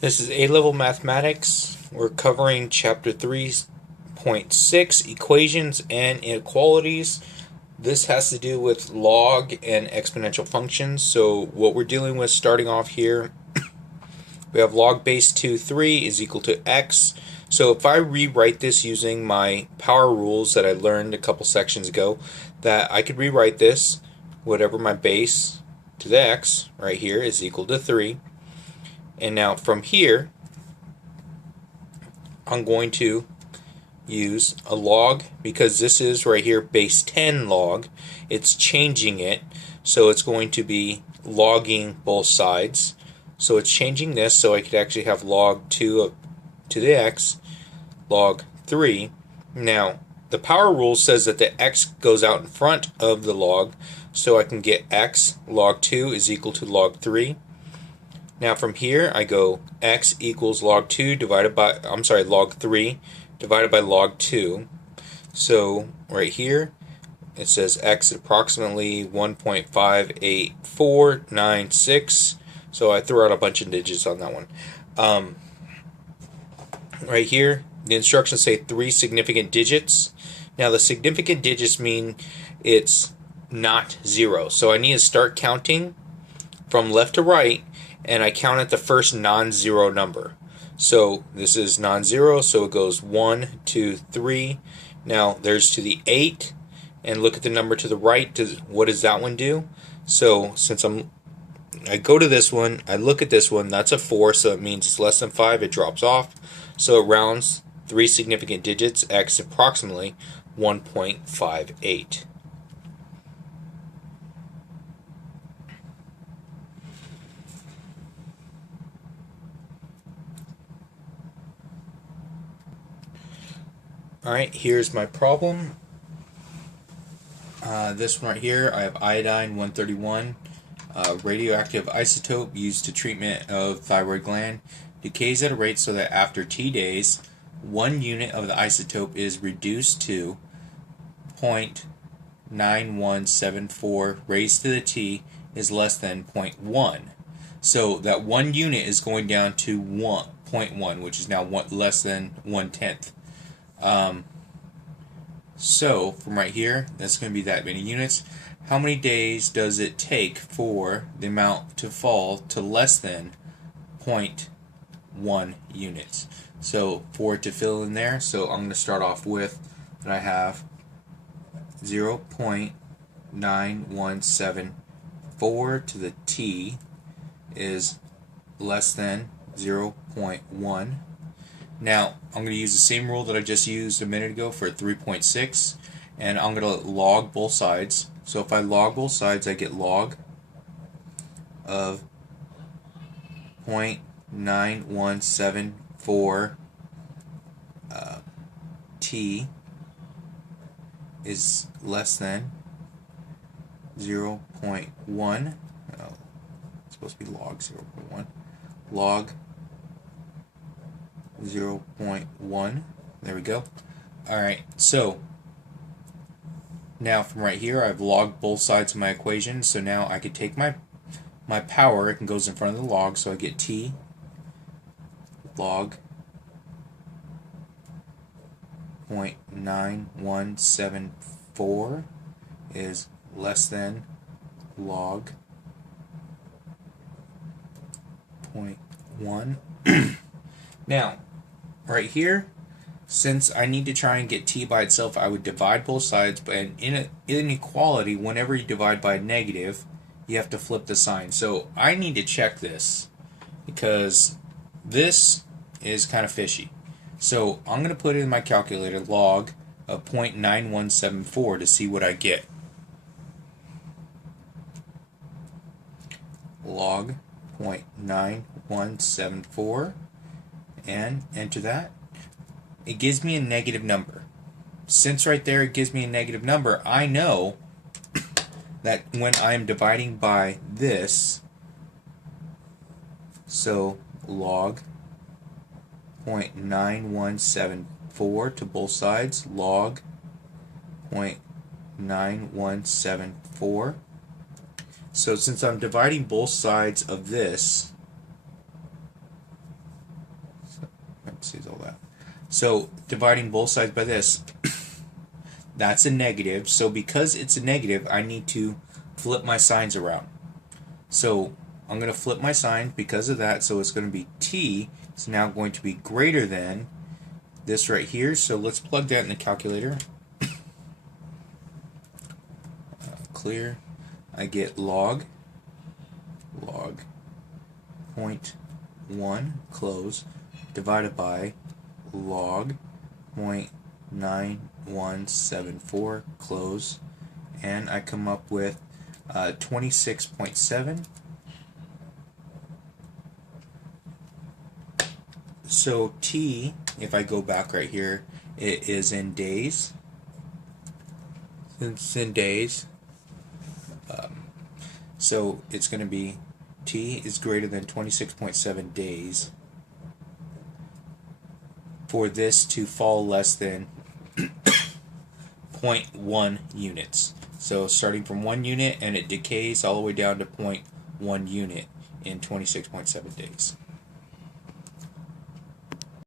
This is A-Level Mathematics. We're covering Chapter 3.6, Equations and Inequalities. This has to do with log and exponential functions. So what we're dealing with starting off here, we have log base 2, 3 is equal to x. So if I rewrite this using my power rules that I learned a couple sections ago, that I could rewrite this, whatever my base to the x right here is equal to 3. And now from here, I'm going to use a log, because this is right here base 10 log. It's changing it, so it's going to be logging both sides. So it's changing this, so I could actually have log 2 to the x, log 3. Now, the power rule says that the x goes out in front of the log, so I can get x log 2 is equal to log 3. Now from here I go x equals log 2 divided by, log 3 divided by log 2. So right here it says x is approximately 1.58496. So I threw out a bunch of digits on that one. Right here the instructions say 3 significant digits. Now the significant digits mean it's not 0. So I need to start counting from left to right, and I count at the first non-zero number. So this is non-zero, so it goes 1, 2, 3. Now there's to the 8, and look at the number to the right. What does that one do? So since I go to this one, I look at this one, that's a 4, so it means it's less than 5, it drops off. So it rounds 3 significant digits, x approximately 1.58. Alright, here's my problem. This one right here, I have iodine 131, radioactive isotope used to treatment of thyroid gland. Decays at a rate so that after T days, 1 unit of the isotope is reduced to 0.9174 raised to the T is less than 0.1. So that 1 unit is going down to 0.1, which is now less than 1/10. So from right here, that's going to be that many units. How many days does it take for the amount to fall to less than 0.1 units? So for it to fill in there, so I'm going to start off with that I have 0.9174 to the T is less than 0.1. Now, I'm going to use the same rule that I just used a minute ago for 3.6, and I'm going to log both sides. So if I log both sides, I get log of 0.9174 T is less than 0.1. Oh, it's supposed to be log 0.1. Log 0.1. There we go. Alright, so now from right here I've logged both sides of my equation, so now I could take my power, it goes in front of the log, so I get T log 0.9174 is less than log 0.1. Now right here, since I need to try and get T by itself, I would divide both sides, but in an inequality, whenever you divide by a negative, you have to flip the sign. So I need to check this, because this is kind of fishy. So I'm going to put in my calculator log of 0.9174 to see what I get. Log 0.9174, and enter that. It gives me a negative number. Since right there it gives me a negative number, I know that when I'm dividing by this, so log 0.9174 to both sides, log 0.9174. So since I'm dividing both sides of this, parentheses, all that. So dividing both sides by this, that's a negative. So because it's a negative, I need to flip my signs around. So I'm going to flip my sign because of that. So it's going to be t is now going to be greater than this right here. So let's plug that in the calculator. Clear. I get log 0.1 close divided by log 0.9174 close, and I come up with 26.7. So t, if I go back right here, it is in days. Since it's in days, so it's going to be t is greater than 26.7 days for this to fall less than 0.1 units. So starting from 1 unit, and it decays all the way down to 0.1 unit in 26.7 days.